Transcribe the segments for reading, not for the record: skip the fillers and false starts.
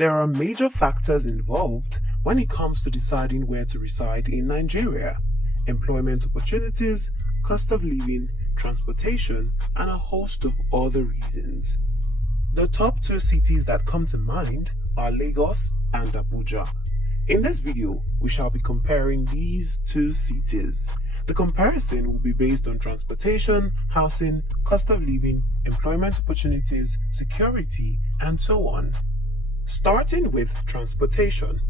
There are major factors involved when it comes to deciding where to reside in Nigeria: employment opportunities, cost of living, transportation, and a host of other reasons. The top two cities that come to mind are Lagos and Abuja. In this video, we shall be comparing these two cities. The comparison will be based on transportation, housing, cost of living, employment opportunities, security, and so on. Starting with transportation.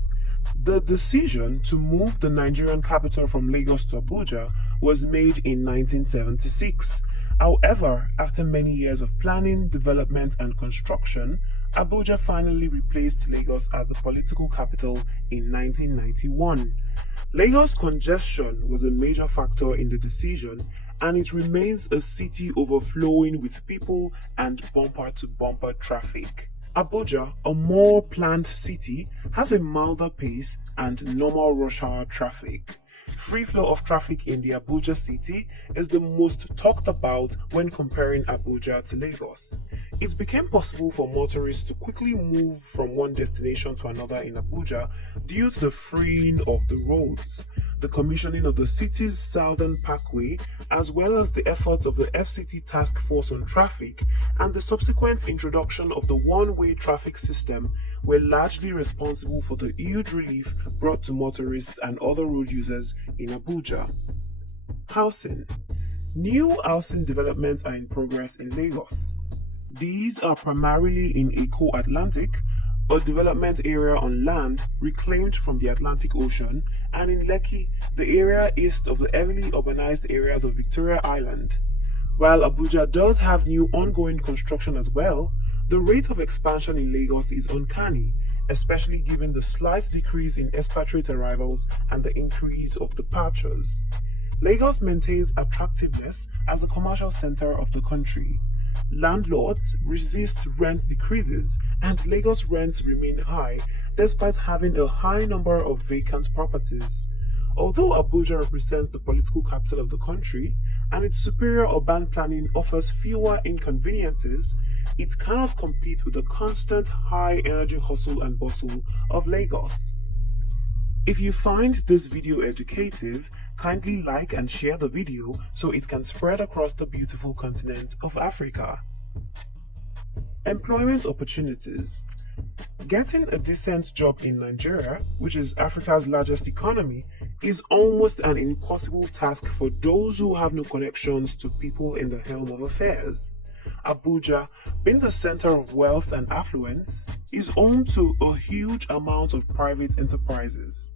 The decision to move the Nigerian capital from Lagos to Abuja was made in 1976. However, after many years of planning, development, and construction, Abuja finally replaced Lagos as the political capital in 1991. Lagos congestion was a major factor in the decision, and it remains a city overflowing with people and bumper-to-bumper traffic. Abuja, a more planned city, has a milder pace and normal rush hour traffic. Free flow of traffic in the Abuja city is the most talked about when comparing Abuja to Lagos. It became possible for motorists to quickly move from one destination to another in Abuja due to the freeing of the roads, the commissioning of the city's Southern Parkway, as well as the efforts of the FCT Task Force on Traffic and the subsequent introduction of the one-way traffic system were largely responsible for the huge relief brought to motorists and other road users in Abuja. Housing. New housing developments are in progress in Lagos. These are primarily in Eko Atlantic, a development area on land reclaimed from the Atlantic Ocean, and in Lekki, the area east of the heavily urbanized areas of Victoria Island. While Abuja does have new ongoing construction as well, the rate of expansion in Lagos is uncanny, especially given the slight decrease in expatriate arrivals and the increase of departures. Lagos maintains attractiveness as a commercial center of the country. Landlords resist rent decreases, and Lagos rents remain high despite having a high number of vacant properties. Although Abuja represents the political capital of the country, and its superior urban planning offers fewer inconveniences, it cannot compete with the constant high energy hustle and bustle of Lagos. If you find this video educative, kindly like and share the video so it can spread across the beautiful continent of Africa. Employment opportunities. Getting a decent job in Nigeria, which is Africa's largest economy, is almost an impossible task for those who have no connections to people in the helm of affairs. Abuja, being the center of wealth and affluence, is home to a huge amount of private enterprises.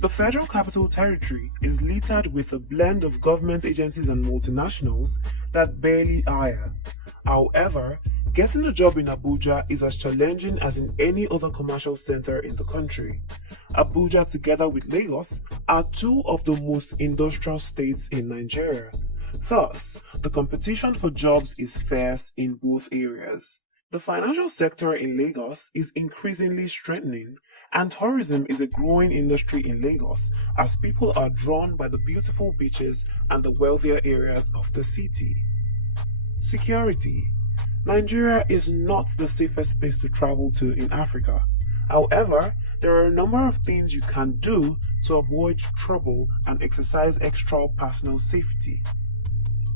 The Federal Capital Territory is littered with a blend of government agencies and multinationals that barely hire. However, getting a job in Abuja is as challenging as in any other commercial center in the country. Abuja, together with Lagos, are two of the most industrial states in Nigeria. Thus, the competition for jobs is fierce in both areas. The financial sector in Lagos is increasingly strengthening, and tourism is a growing industry in Lagos as people are drawn by the beautiful beaches and the wealthier areas of the city. Security. Nigeria is not the safest place to travel to in Africa. However, there are a number of things you can do to avoid trouble and exercise extra personal safety.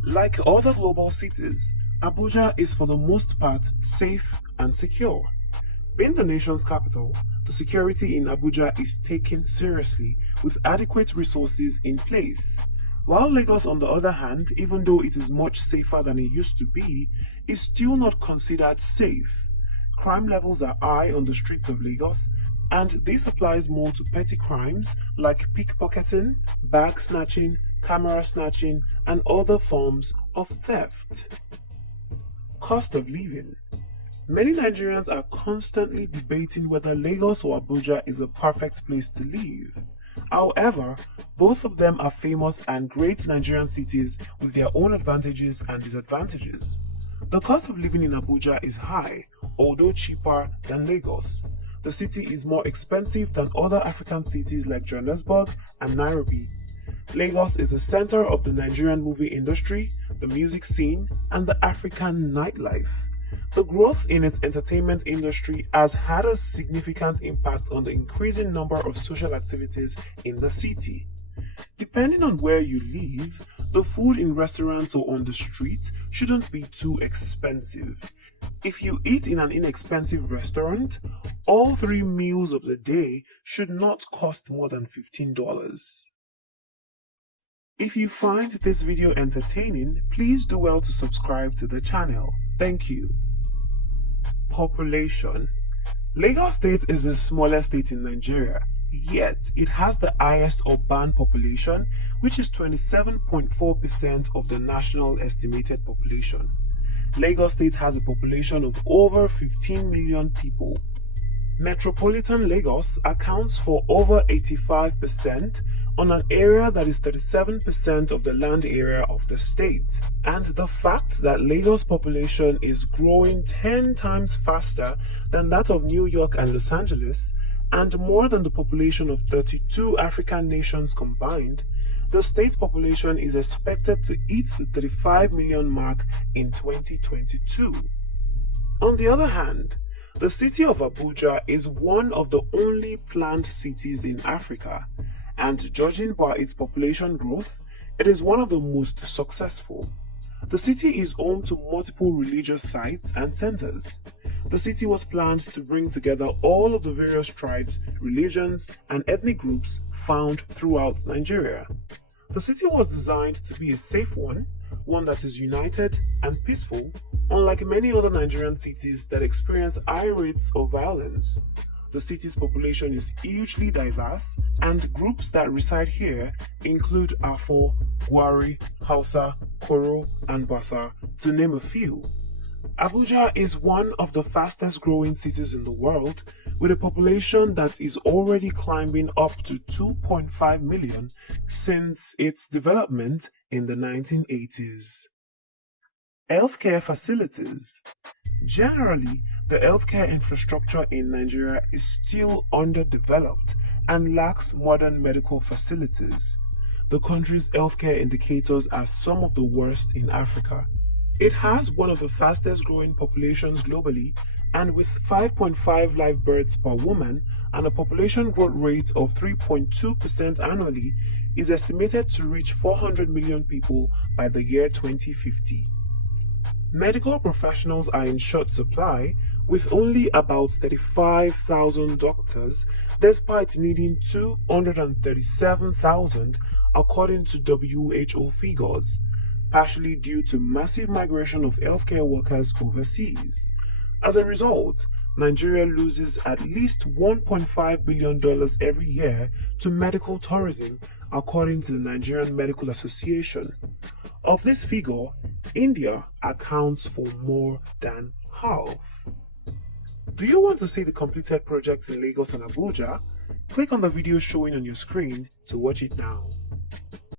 Like other global cities, Abuja is for the most part safe and secure. Being the nation's capital, the security in Abuja is taken seriously with adequate resources in place. While Lagos, on the other hand, even though it is much safer than it used to be, is still not considered safe. Crime levels are high on the streets of Lagos, and this applies more to petty crimes like pickpocketing, bag snatching, camera snatching, and other forms of theft. Cost of living. Many Nigerians are constantly debating whether Lagos or Abuja is the perfect place to live. However, both of them are famous and great Nigerian cities with their own advantages and disadvantages. The cost of living in Abuja is high, although cheaper than Lagos. The city is more expensive than other African cities like Johannesburg and Nairobi. Lagos is the center of the Nigerian movie industry, the music scene, and the African nightlife. The growth in its entertainment industry has had a significant impact on the increasing number of social activities in the city. Depending on where you live, the food in restaurants or on the street shouldn't be too expensive. If you eat in an inexpensive restaurant, all 3 meals of the day should not cost more than $15. If you find this video entertaining, please do well to subscribe to the channel. Thank you. Population. Lagos State is the smallest state in Nigeria, yet it has the highest urban population, which is 27.4% of the national estimated population. Lagos State has a population of over 15 million people. Metropolitan Lagos accounts for over 85% on an area that is 37% of the land area of the state. And the fact that Lagos' population is growing 10 times faster than that of New York and Los Angeles, and more than the population of 32 African nations combined, the state's population is expected to hit the 35 million mark in 2022. On the other hand, the city of Abuja is one of the only planned cities in Africa, and judging by its population growth, it is one of the most successful. The city is home to multiple religious sites and centers. The city was planned to bring together all of the various tribes, religions, and ethnic groups found throughout Nigeria. The city was designed to be a safe one that is united and peaceful, unlike many other Nigerian cities that experience high rates of violence. The city's population is hugely diverse, and groups that reside here include Afo, Gwari, Hausa, Koro, and Basa, to name a few. Abuja is one of the fastest growing cities in the world, with a population that is already climbing up to 2.5 million since its development in the 1980s. Healthcare facilities. Generally, the healthcare infrastructure in Nigeria is still underdeveloped and lacks modern medical facilities. The country's healthcare indicators are some of the worst in Africa. It has one of the fastest growing populations globally, and with 5.5 live births per woman and a population growth rate of 3.2% annually, is estimated to reach 400 million people by the year 2050. Medical professionals are in short supply, with only about 35,000 doctors, despite needing 237,000 according to WHO figures, partially due to massive migration of healthcare workers overseas. As a result, Nigeria loses at least $1.5 billion every year to medical tourism, according to the Nigerian Medical Association. Of this figure, India accounts for more than half. Do you want to see the completed projects in Lagos and Abuja? Click on the video showing on your screen to watch it now.